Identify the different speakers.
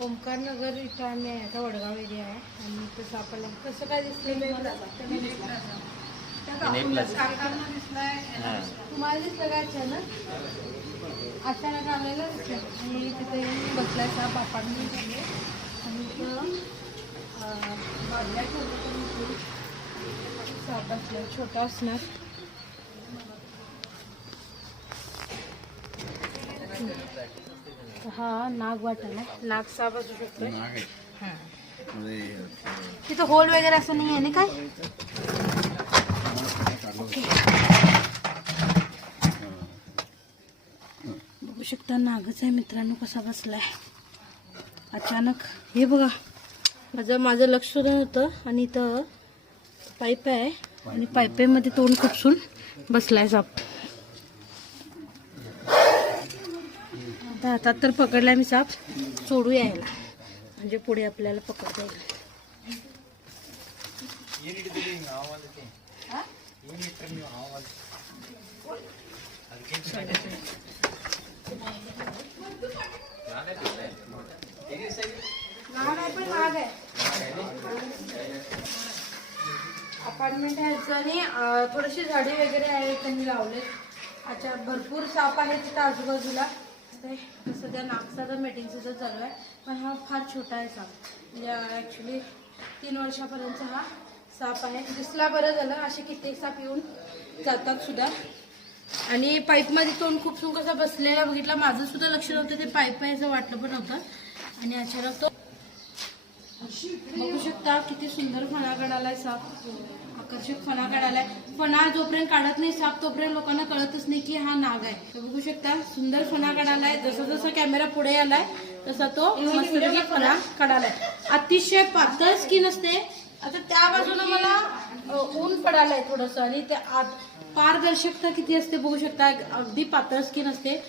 Speaker 1: ओंकार नगर इथं आम्ही आहे आता वडगाव एरिया आहे. आणि इथं सापडला कसं काय दिसलं तुम्हाला
Speaker 2: हां.
Speaker 1: दिसलं काय अचानक? अचानक आलेलं दिसलं. आणि तिथे येऊन बसलाय साप अपार्टमेंट आहे आणि पण इथे साप बसलाय छोटा असणार. हा नाग वाटायला नाग साप असू शकतो तिथं होल वगैरे असं नाही आहे ना काय? बघू शकता नागच आहे मित्रांनो कसा बसलाय. अचानक हे बघा. माझं माझं लक्ष नव्हतं आणि इथं पाईप आहे. आणि पाईपेमध्ये तोंड खुपसून बसलाय साप आता हातात तर पकडला मी साप. सोडू यायला म्हणजे पुढे आपल्याला पकडता येईल. अपार्टमेंट आहे आणि थोडीशी झाडे वगैरे आहेत त्यांनी लावलेत. अच्छा भरपूर साप आहे तिथं आजूबाजूला. ते सध्या नागसाचा मीटिंग सुद्धा चालू आहे पण हा फार छोटा आहे साप. म्हणजे ॲक्च्युली तीन वर्षापर्यंत हा साप आहे. दिसला बरं झालं असे कित्येक साप येऊन जातात सुद्धा. आणि पाईपमध्ये तोंड खूप सुन कसा बसलेला बघितला. माझं सुद्धा लक्ष नव्हतं ते पाईप आहे असं वाटलं पण नव्हतं. आणि अचानक तो बघू शकता किती सुंदर फणा काढालाय साप. आकर्षक फणा काढालाय फणा जोपर्यंत काढत नाही साप तोपर्यंत लोकांना कळतच नाही की हा नाग आहे. तर बघू शकता सुंदर फणा काढालाय जसं जसं कॅमेरा पुढे आलाय तसा तो मस्तपैकी फणा काढालाय. अतिशय पातळ स्किन असते. आता त्या बाजूला मला ऊन पडालंय थोडस आणि ते आत पारदर्शकता किती असते बघू शकता. अगदी पातळ स्किन असते.